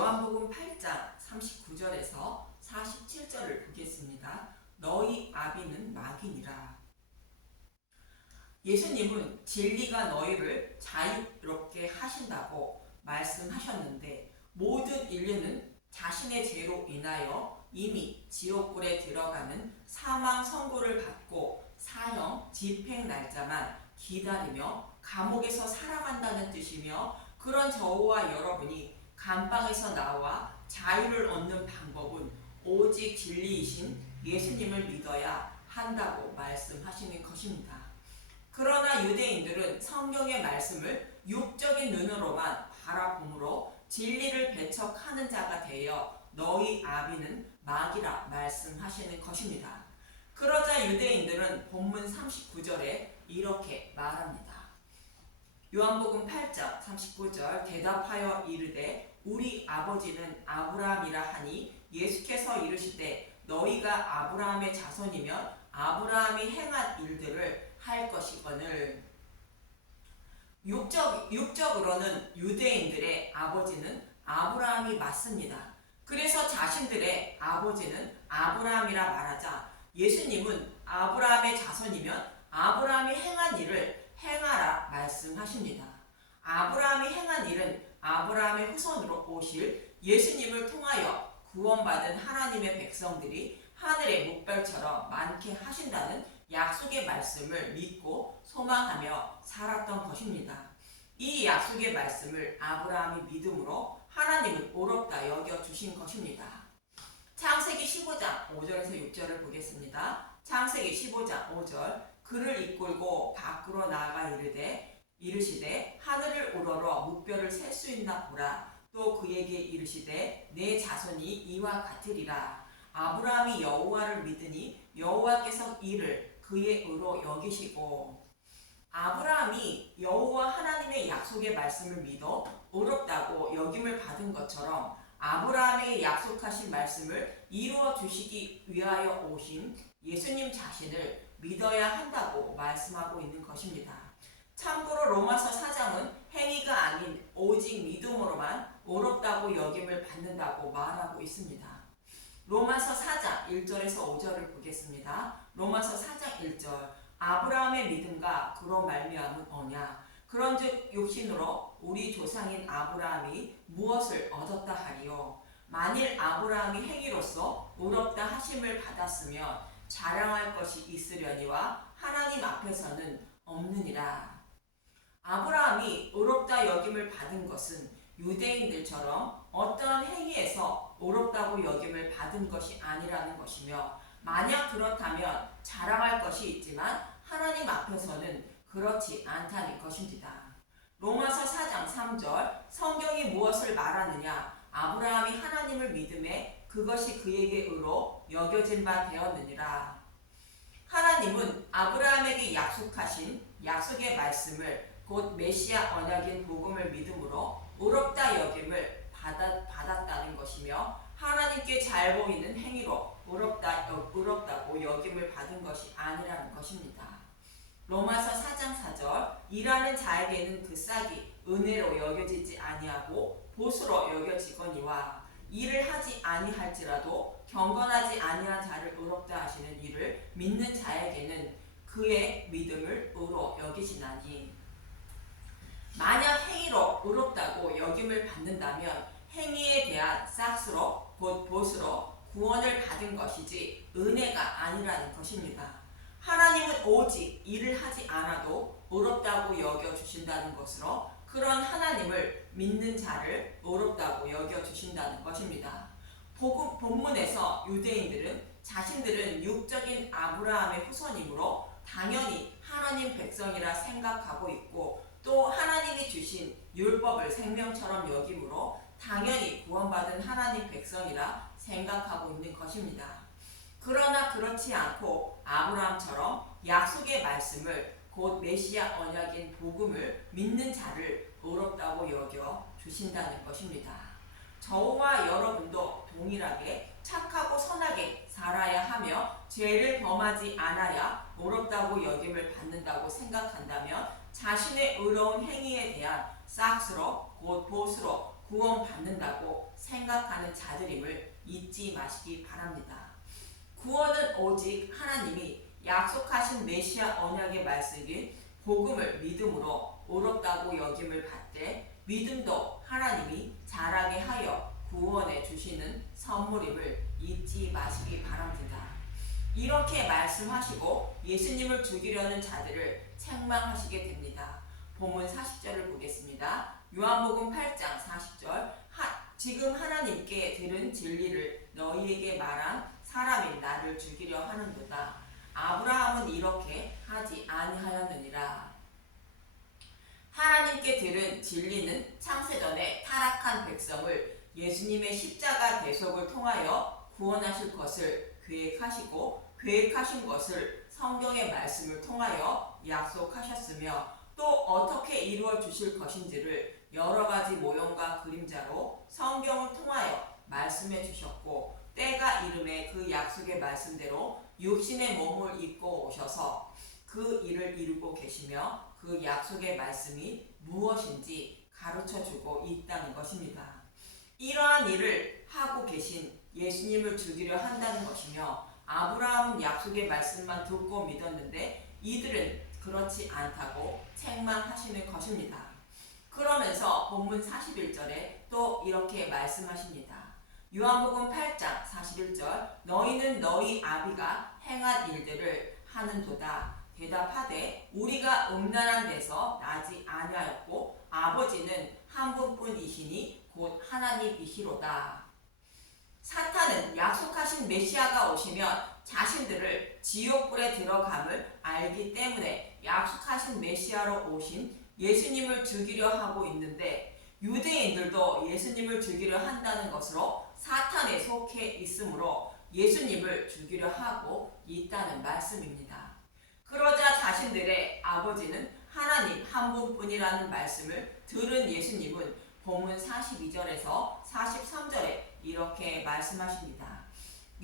요한복음 8장 39절에서 47절을 보겠습니다. 너희 아비는 마귀니라. 예수님은 진리가 너희를 자유롭게 하신다고 말씀하셨는데 모든 인류는 자신의 죄로 인하여 이미 지옥불에 들어가는 사망 선고를 받고 사형 집행 날짜만 기다리며 감옥에서 살아간다는 뜻이며, 그런 저와 여러분이 감방에서 나와 자유를 얻는 방법은 오직 진리이신 예수님을 믿어야 한다고 말씀하시는 것입니다. 그러나 유대인들은 성경의 말씀을 육적인 눈으로만 바라보므로 진리를 배척하는 자가 되어 너희 아비는 마귀라 말씀하시는 것입니다. 그러자 유대인들은 본문 39절에 이렇게 말합니다. 요한복음 8장 39절 대답하여 이르되 우리 아버지는 아브라함이라 하니 예수께서 이르시되 너희가 아브라함의 자손이면 아브라함이 행한 일들을 할 것이거늘. 육적으로는 유대인들의 아버지는 아브라함이 맞습니다. 그래서 자신들의 아버지는 아브라함이라 말하자 예수님은 아브라함의 자손이면 아브라함이 행한 일을 행하라 말씀하십니다. 아브라함이 행한 일은 아브라함의 후손으로 오실 예수님을 통하여 구원받은 하나님의 백성들이 하늘의 묵별처럼 많게 하신다는 약속의 말씀을 믿고 소망하며 살았던 것입니다. 이 약속의 말씀을 아브라함이 믿음으로 하나님은 옳았다 여겨주신 것입니다. 창세기 15장 5절에서 6절을 보겠습니다. 창세기 15장 5절 그를 이끌고 밖으로 나아가 이르시되 하늘을 우러러 묵별을 셀 수 있나 보라. 또 그에게 이르시되 내 자손이 이와 같으리라. 아브라함이 여호와를 믿으니 여호와께서 이를 그의 의로 여기시고. 아브라함이 여호와 하나님의 약속의 말씀을 믿어 의롭다고 여김을 받은 것처럼 아브라함에게 약속하신 말씀을 이루어 주시기 위하여 오신 예수님 자신을 믿어야 한다고 말씀하고 있는 것입니다. 참고로 로마서 4장은 행위가 아닌 오직 믿음으로만 의롭다고 여김을 받는다고 말하고 있습니다. 로마서 4장 1절에서 5절을 보겠습니다. 로마서 4장 1절 아브라함의 믿음과 그로 말미암은 언약 그런즉 육신으로 우리 조상인 아브라함이 무엇을 얻었다 하리요. 만일 아브라함이 행위로서 의롭다 하심을 받았으면 자랑할 것이 있으려니와 하나님 앞에서는 없느니라. 아브라함이 의롭다 여김을 받은 것은 유대인들처럼 어떠한 행위에서 의롭다고 여김을 받은 것이 아니라는 것이며, 만약 그렇다면 자랑할 것이 있지만 하나님 앞에서는 그렇지 않다는 것입니다. 로마서 4장 3절 성경이 무엇을 말하느냐? 아브라함이 하나님을 믿음에 그것이 그에게 의로 여겨진 바 되었느니라. 하나님은 아브라함에게 약속하신 약속의 말씀을 곧 메시아 언약인 복음을 믿음으로 의롭다 여김을 받았다는 것이며, 하나님께 잘 보이는 행위로 의롭다고 여김을 받은 것이 아니라는 것입니다. 로마서 4장 4절 일하는 자에게는 그 싹이 은혜로 여겨지지 아니하고 보수로 여겨지거니와 일을 하지 아니할지라도 경건하지 아니한 자를 의롭다 하시는 이를 믿는 자에게는 그의 믿음을 의로 여기시나니. 만약 행위로 의롭다고 여김을 받는다면 행위에 대한 싹스로 곧 보수로 구원을 받은 것이지 은혜가 아니라는 것입니다. 하나님은 오직 일을 하지 않아도 의롭다고 여겨주신다는 것으로 그런 하나님을 믿는 자를 의롭다고 여겨주신다는 것입니다. 본문에서 유대인들은 자신들은 육적인 아브라함의 후손이므로 당연히 하나님 백성이라 생각하고 있고, 또 하나님이 주신 율법을 생명처럼 여김으로 당연히 구원받은 하나님 백성이라 생각하고 있는 것입니다. 그러나 그렇지 않고 아브라함처럼 약속의 말씀을 곧 메시아 언약인 복음을 믿는 자를 의롭다고 여겨 주신다는 것입니다. 저와 여러분도 동일하게 착하고 선하게 살아야 하며 죄를 범하지 않아야 의롭다고 여김을 받는다고 생각한다면 자신의 의로운 행위에 대한 싹스로 곧 보수로 구원받는다고 생각하는 자들임을 잊지 마시기 바랍니다. 구원은 오직 하나님이 약속하신 메시아 언약의 말씀인 복음을 믿음으로 옳았다고 여김을 받되 믿음도 하나님이 자라게 하여 구원해 주시는 선물임을 잊지 마시기 바랍니다. 이렇게 말씀하시고 예수님을 죽이려는 자들을 책망하시게 됩니다. 본문 40절을 보겠습니다. 요한복음 8장 40절 지금 하나님께 들은 진리를 너희에게 말한 사람이 나를 죽이려 하는도다. 아브라함은 이렇게 하지 아니하였느니라. 하나님께 들은 진리는 창세전에 타락한 백성을 예수님의 십자가 대속을 통하여 구원하실 것을 계획하신 것을 성경의 말씀을 통하여 약속하셨으며 또 어떻게 이루어 주실 것인지를 여러 가지 모형과 그림자로 성경을 통하여 말씀해 주셨고 때가 이름에 그 약속의 말씀대로 육신의 몸을 입고 오셔서 그 일을 이루고 계시며 그 약속의 말씀이 무엇인지 가르쳐 주고 있다는 것입니다. 이러한 일을 하고 계신 예수님을 죽이려 한다는 것이며 아브라함은 약속의 말씀만 듣고 믿었는데 이들은 그렇지 않다고 책망하시는 것입니다. 그러면서 본문 41절에 또 이렇게 말씀하십니다. 요한복음 8장 41절 너희는 너희 아비가 행한 일들을 하는도다. 대답하되 우리가 음란한 데서 나지 아니하였고 아버지는 한 분뿐이시니 곧 하나님이시로다. 사탄은 약속하신 메시아가 오시면 자신들을 지옥불에 들어감을 알기 때문에 약속하신 메시아로 오신 예수님을 죽이려 하고 있는데 유대인들도 예수님을 죽이려 한다는 것으로 사탄에 속해 있으므로 예수님을 죽이려 하고 있다는 말씀입니다. 그러자 자신들의 아버지는 하나님 한 분뿐이라는 말씀을 들은 예수님은 본문 42절에서 43절에 이렇게 말씀하십니다.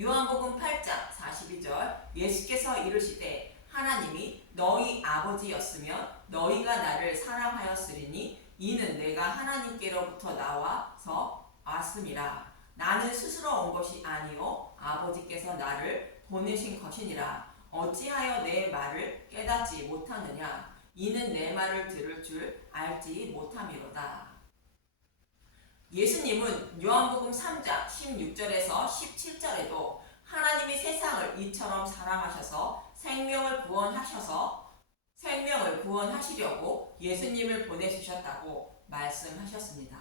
요한복음 8장 42절 예수께서 이르시되 하나님이 너희 아버지였으면 너희가 나를 사랑하였으리니 이는 내가 하나님께로부터 나와서 왔음이라. 나는 스스로 온 것이 아니요 아버지께서 나를 보내신 것이니라. 어찌하여 내 말을 깨닫지 못하느냐. 이는 내 말을 들을 줄 알지 못함이로다. 예수님은 요한복음 3장 16절에서 17절에도 하나님이 세상을 이처럼 사랑하셔서 생명을 구원하시려고 예수님을 보내주셨다고 말씀하셨습니다.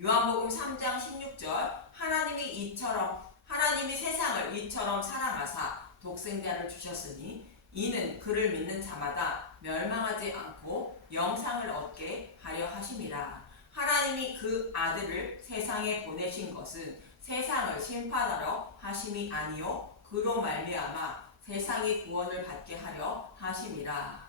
요한복음 3장 16절 하나님이 세상을 이처럼 사랑하사 독생자를 주셨으니 이는 그를 믿는 자마다 멸망하지 않고 영생을 얻게 하려 하심이라. 하나님이 그 아들을 세상에 보내신 것은 세상을 심판하러 하심이 아니요 그로 말미암아 세상이 구원을 받게 하려 하심이라.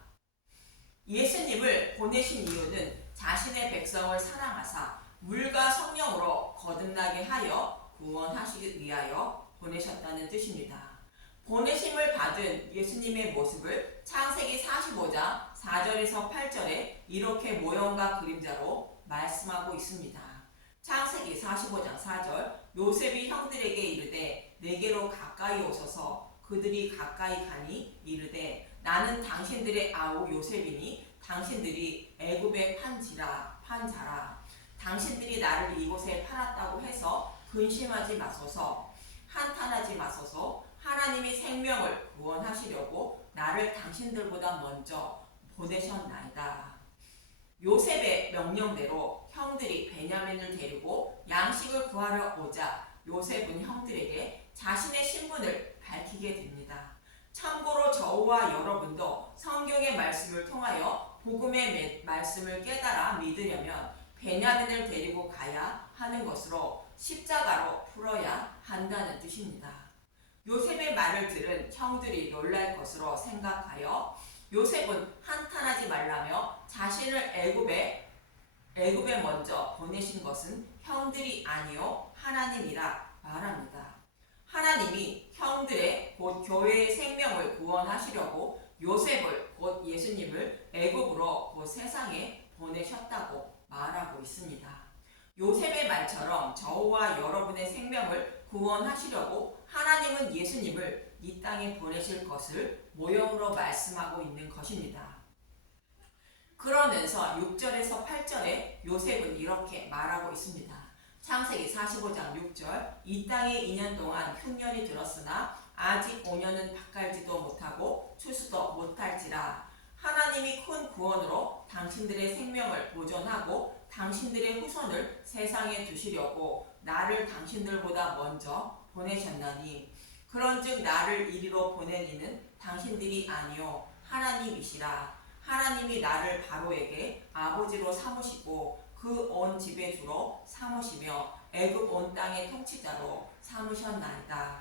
예수님을 보내신 이유는 자신의 백성을 사랑하사 물과 성령으로 거듭나게 하여 구원하시기 위하여 보내셨다는 뜻입니다. 보내심을 받은 예수님의 모습을 창세기 45장 4절에서 8절에 이렇게 모형과 그림자로 말씀하고 있습니다. 창세기 45장 4절 요셉이 형들에게 이르되 내게로 가까이 오소서. 그들이 가까이 가니 이르되 나는 당신들의 아우 요셉이니 당신들이 애굽에 판자라. 당신들이 나를 이곳에 팔았다고 해서 근심하지 마소서. 한탄하지 마소서. 하나님이 생명을 구원하시려고 나를 당신들보다 먼저 보내셨나이다. 요셉의 명령대로 형들이 베냐민을 데리고 양식을 구하러 오자 요셉은 형들에게 자신의 신분을 밝히게 됩니다. 참고로 저와 여러분도 성경의 말씀을 통하여 복음의 말씀을 깨달아 믿으려면 베냐민을 데리고 가야 하는 것으로 십자가로 풀어야 한다는 뜻입니다. 요셉의 말을 들은 형들이 놀랄 것으로 생각하여 요셉은 한탄하지 말라며 자신을 애굽에 먼저 보내신 것은 형들이 아니요 하나님이라 말합니다. 하나님이 형들의 곧 교회의 생명을 구원하시려고 요셉을 곧 예수님을 애굽으로 곧 세상에 보내셨다고 말하고 있습니다. 요셉의 말처럼 저와 여러분의 생명을 구원하시려고 하나님은 예수님을 이 땅에 보내실 것을 모형으로 말씀하고 있는 것입니다. 그러면서 6절에서 8절에 요셉은 이렇게 말하고 있습니다. 창세기 45장 6절 이 땅에 2년 동안 흉년이 들었으나 아직 5년은 밭갈지도 못하고 추수도 못할지라. 하나님이 큰 구원으로 당신들의 생명을 보존하고 당신들의 후손을 세상에 두시려고 나를 당신들보다 먼저 보내셨나니 그런즉 나를 이리로 보낸 이는 당신들이 아니요 하나님이시라. 하나님이 나를 바로에게 아버지로 삼으시고 그 온 집의 주로 삼으시며 애굽 온 땅의 통치자로 삼으셨나이다.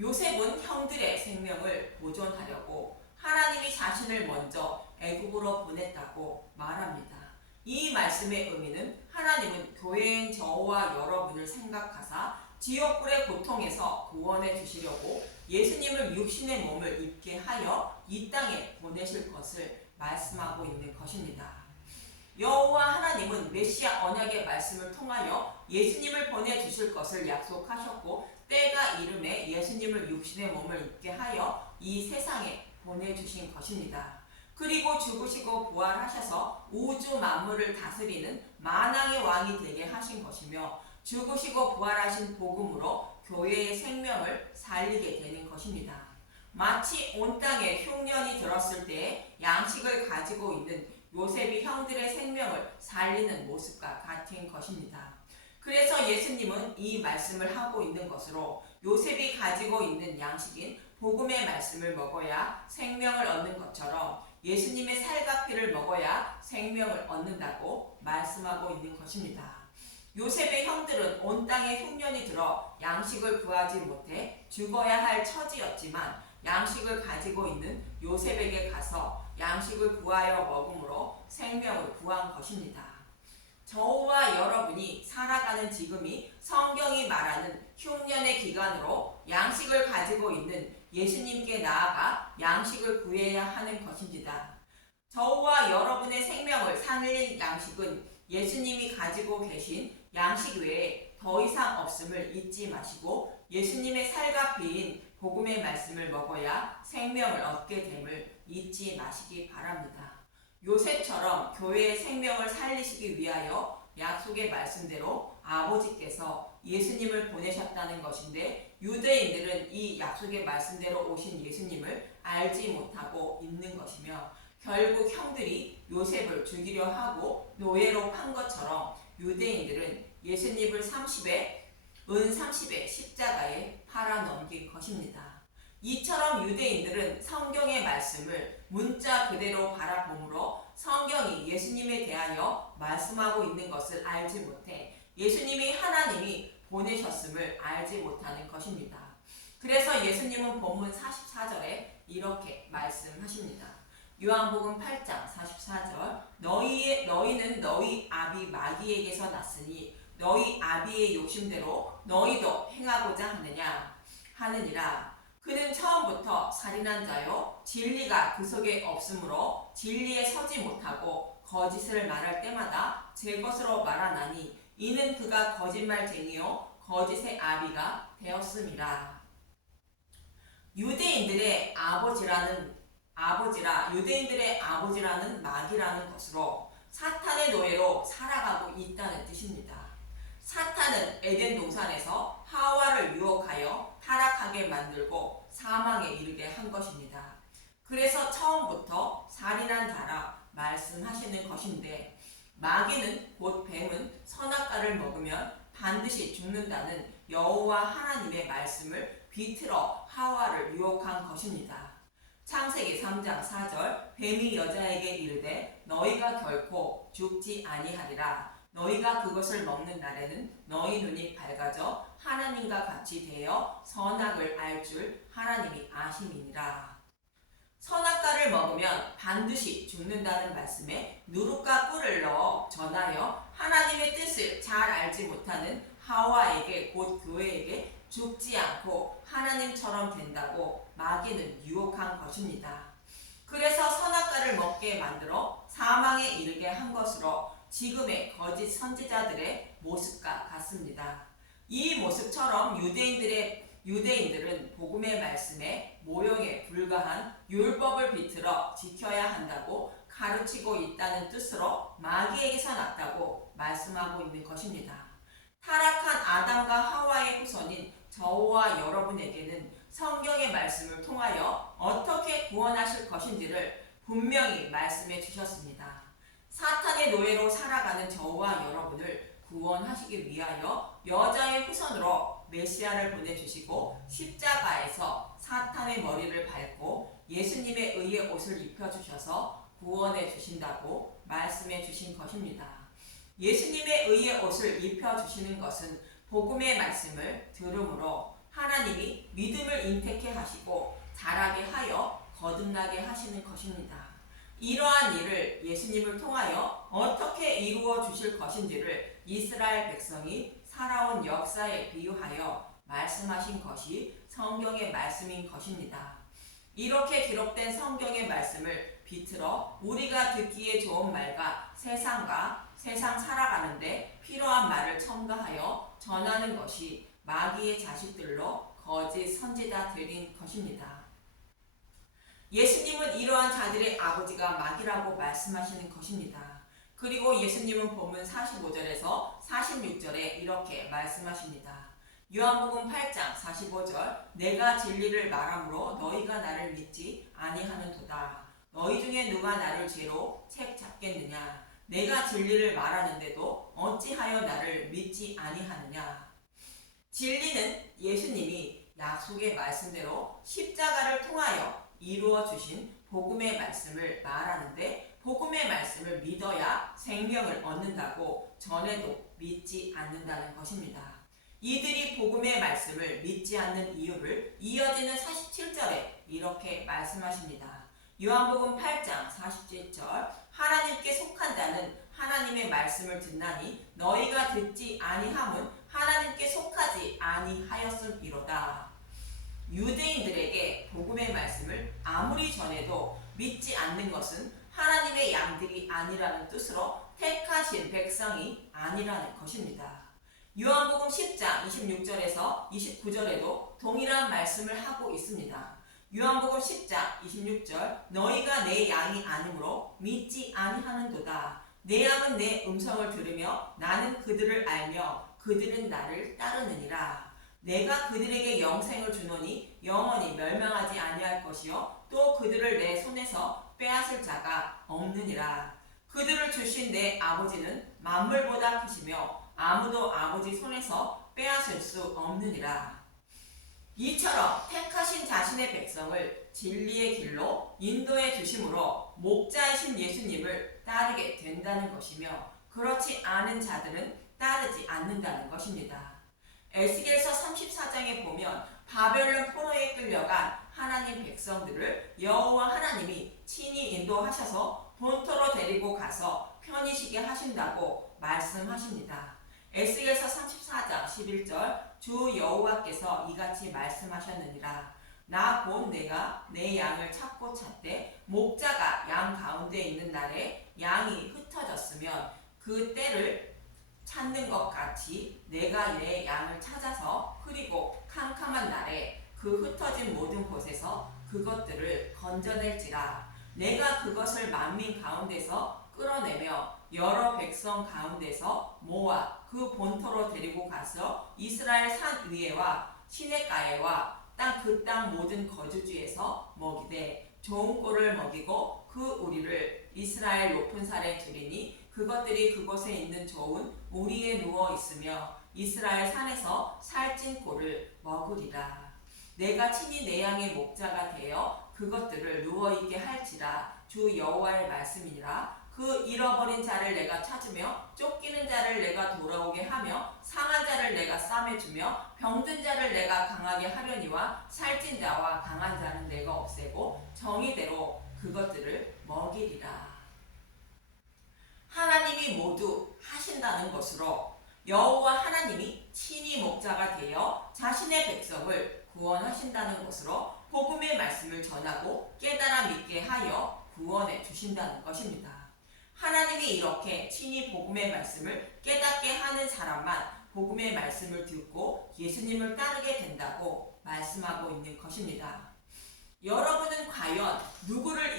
요셉은 형들의 생명을 보존하려고 하나님이 자신을 먼저 애굽으로 보냈다고 말합니다. 이 말씀의 의미는 하나님은 교회인 저와 여러분을 생각하사 지옥불의 고통에서 구원해 주시려고 예수님을 육신의 몸을 입게 하여 이 땅에 보내실 것을 말씀하고 있는 것입니다. 여호와 하나님은 메시아 언약의 말씀을 통하여 예수님을 보내주실 것을 약속하셨고 때가 이름에 예수님을 육신의 몸을 입게 하여 이 세상에 보내주신 것입니다. 그리고 죽으시고 부활하셔서 우주 만물을 다스리는 만왕의 왕이 되게 하신 것이며 죽으시고 부활하신 복음으로 교회의 생명을 살리게 되는 것입니다. 마치 온 땅에 흉년이 들었을 때 양식을 가지고 있는 요셉이 형들의 생명을 살리는 모습과 같은 것입니다. 그래서 예수님은 이 말씀을 하고 있는 것으로 요셉이 가지고 있는 양식인 복음의 말씀을 먹어야 생명을 얻는 것처럼 예수님의 살과 피를 먹어야 생명을 얻는다고 말씀하고 있는 것입니다. 요셉의 형들은 온 땅에 흉년이 들어 양식을 구하지 못해 죽어야 할 처지였지만 양식을 가지고 있는 요셉에게 가서 양식을 구하여 먹음으로 생명을 구한 것입니다. 저와 여러분이 살아가는 지금이 성경이 말하는 흉년의 기간으로 양식을 가지고 있는 예수님께 나아가 양식을 구해야 하는 것입니다. 저와 여러분의 생명을 살릴 양식은 예수님이 가지고 계신 양식 외에 더 이상 없음을 잊지 마시고 예수님의 살과 피인 복음의 말씀을 먹어야 생명을 얻게 됨을 잊지 마시기 바랍니다. 요셉처럼 교회의 생명을 살리시기 위하여 약속의 말씀대로 아버지께서 예수님을 보내셨다는 것인데 유대인들은 이 약속의 말씀대로 오신 예수님을 알지 못하고 있는 것이며 결국 형들이 요셉을 죽이려 하고 노예로 판 것처럼 유대인들은 예수님을 은 30에 십자가에 팔아 넘긴 것입니다. 이처럼 유대인들은 성경의 말씀을 문자 그대로 바라보므로 성경이 예수님에 대하여 말씀하고 있는 것을 알지 못해 예수님이 하나님이 보내셨음을 알지 못하는 것입니다. 그래서 예수님은 본문 44절에 이렇게 말씀하십니다. 요한복음 8장 44절 너희는 너희 아비 마귀에게서 났으니 너희 아비의 욕심대로 너희도 행하고자 하느니라. 그는 처음부터 살인한 자요 진리가 그 속에 없으므로 진리에 서지 못하고 거짓을 말할 때마다 제 것으로 말하나니 이는 그가 거짓말쟁이요 거짓의 아비가 되었음이라. 유대인들의 아버지라는 마귀라는 것으로 사탄의 노예로 살아가고 있다는 뜻입니다. 사탄은 에덴 동산에서 하와를 유혹하여 타락하게 만들고 사망에 이르게 한 것입니다. 그래서 처음부터 살인한 자라 말씀하시는 것인데 마귀는 곧 뱀은 선악과를 먹으면 반드시 죽는다는 여호와 하나님의 말씀을 비틀어 하와를 유혹한 것입니다. 창세기 3장 4절 뱀이 여자에게 이르되 너희가 결코 죽지 아니하리라. 너희가 그것을 먹는 날에는 너희 눈이 밝아져 하나님과 같이 되어 선악을 알 줄 하나님이 아심이니라. 선악과를 먹으면 반드시 죽는다는 말씀에 누룩과 꿀을 넣어 전하여 하나님의 뜻을 잘 알지 못하는 하와에게 곧 교회에게 죽지 않고 하나님처럼 된다고 마귀는 유혹한 것입니다. 그래서 선악과를 먹게 만들어 사망에 이르게 한 것으로 지금의 거짓 선지자들의 모습과 같습니다. 이 모습처럼 유대인들은 복음의 말씀에 모형에 불과한 율법을 비틀어 지켜야 한다고 가르치고 있다는 뜻으로 마귀에게서 났다고 말씀하고 있는 것입니다. 타락한 아담과 하와의 후손인 저와 여러분에게는 성경의 말씀을 통하여 어떻게 구원하실 것인지를 분명히 말씀해 주셨습니다. 사탄의 노예로 살아가는 저와 여러분을 구원하시기 위하여 여자의 후손으로 메시아를 보내주시고 십자가에서 사탄의 머리를 밟고 예수님의 의의 옷을 입혀주셔서 구원해 주신다고 말씀해 주신 것입니다. 예수님의 의의 옷을 입혀주시는 것은 복음의 말씀을 들음으로 하나님이 믿음을 인택해 하시고 자라게 하여 거듭나게 하시는 것입니다. 이러한 일을 예수님을 통하여 어떻게 이루어 주실 것인지를 이스라엘 백성이 살아온 역사에 비유하여 말씀하신 것이 성경의 말씀인 것입니다. 이렇게 기록된 성경의 말씀을 비틀어 우리가 듣기에 좋은 말과 세상 살아가는데 필요한 말을 첨가하여 전하는 것이 마귀의 자식들로 거짓 선지자들인 것입니다. 예수님은 이러한 자들의 아버지가 마귀라고 말씀하시는 것입니다. 그리고 예수님은 본문 45절에서 46절에 이렇게 말씀하십니다. 요한복음 8장 45절 내가 진리를 말함으로 너희가 나를 믿지 아니하는도다. 너희 중에 누가 나를 죄로 책 잡겠느냐. 내가 진리를 말하는데도 어찌하여 나를 믿지 아니하느냐. 진리는 예수님이 약속의 말씀대로 십자가를 통하여 이루어 주신 복음의 말씀을 말하는데 복음의 말씀을 믿어야 생명을 얻는다고 전해도 믿지 않는다는 것입니다. 이들이 복음의 말씀을 믿지 않는 이유를 이어지는 47절에 이렇게 말씀하십니다. 요한복음 8장 47절 하나님께 속한 자는 하나님의 말씀을 듣나니 너희가 듣지 아니함은 하나님께 속하지 아니하였음이로다. 유대인들에게 복음의 말씀을 아무리 전해도 믿지 않는 것은 하나님의 양들이 아니라는 뜻으로 택하신 백성이 아니라는 것입니다. 요한복음 10장 26절에서 29절에도 동일한 말씀을 하고 있습니다. 요한복음 10장 26절 너희가 내 양이 아니므로 믿지 아니하는도다. 내 양은 내 음성을 들으며 나는 그들을 알며 그들은 나를 따르느니라. 내가 그들에게 영생을 주노니 영원히 멸망하지 아니할 것이요 또 그들을 내 손에서 빼앗을 자가 없느니라. 그들을 주신 내 아버지는 만물보다 크시며 아무도 아버지 손에서 빼앗을 수 없느니라. 이처럼 택하신 자신의 백성을 진리의 길로 인도해 주심으로 목자이신 예수님을 따르게 된다는 것이며 그렇지 않은 자들은 따르지 않는다는 것입니다. 에스겔서 34장에 보면 바벨론 포로에 끌려간 하나님 백성들을 여호와 하나님이 친히 인도하셔서 본토로 데리고 가서 편히 쉬게 하신다고 말씀하십니다. 에스겔서 34장 11절 주 여호와께서 이같이 말씀하셨느니라. 나 곧 내가 내 양을 찾고 찾되 목자가 양 가운데 있는 날에 양이 흩어졌으면 그 때를 찾는 것 같이 내가 내 양을 찾아서 흐리고 캄캄한 날에 그 흩어진 모든 곳에서 그것들을 건져낼지라. 내가 그것을 만민 가운데서 끌어내며 여러 백성 가운데서 모아 그 본토로 데리고 가서 이스라엘 산 위에와 시냇가에와 그 땅 모든 거주지에서 먹이되 좋은 꼴을 먹이고 그 우리를 이스라엘 높은 산에 두리니 그것들이 그곳에 있는 좋은 우리에 누워 있으며 이스라엘 산에서 살찐 꼴을 먹으리라. 내가 친히 내 양의 목자가 되어 그것들을 누워 있게 할지라. 주 여호와의 말씀이니라. 그 잃어버린 자를 내가 찾으며 쫓기는 자를 내가 돌아오게 하며 상한 자를 내가 싸매주며 병든 자를 내가 강하게 하려니와 살찐 자와 강한 자는 내가 없애고 정의대로 그것들을 먹이리라. 하나님이 모두 하신다는 것으로 여호와 하나님이 친히 목자가 되어 자신의 백성을 구원하신다는 것으로 복음의 말씀을 전하고 깨달아 믿게 하여 구원해 주신다는 것입니다. 하나님이 이렇게 친히 복음의 말씀을 깨닫게 하는 사람만 복음의 말씀을 듣고 예수님을 따르게 된다고 말씀하고 있는 것입니다. 여러분은 과연 누구를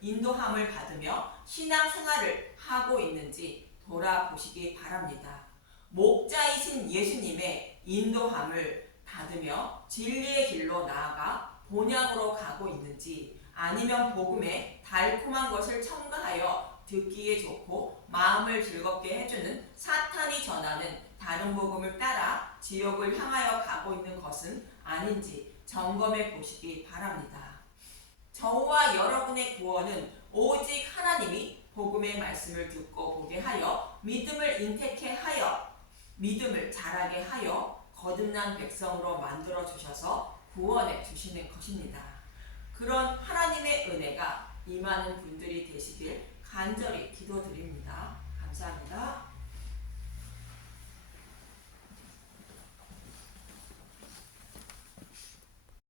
인도함을 받으며 신앙생활을 하고 있는지 돌아보시기 바랍니다. 목자이신 예수님의 인도함을 받으며 진리의 길로 나아가 본향으로 가고 있는지, 아니면 복음의 달콤한 것을 첨가하여 듣기에 좋고 마음을 즐겁게 해주는 사탄이 전하는 다른 복음을 따라 지옥을 향하여 가고 있는 것은 아닌지 점검해 보시기 바랍니다. 저와 여러분의 구원은 오직 하나님이 복음의 말씀을 듣고 보게 하여 믿음을 인택해 하여 믿음을 자라게 하여 거듭난 백성으로 만들어 주셔서 구원해 주시는 것입니다. 그런 하나님의 은혜가 임하는 분들이 되시길 간절히 기도드립니다. 감사합니다.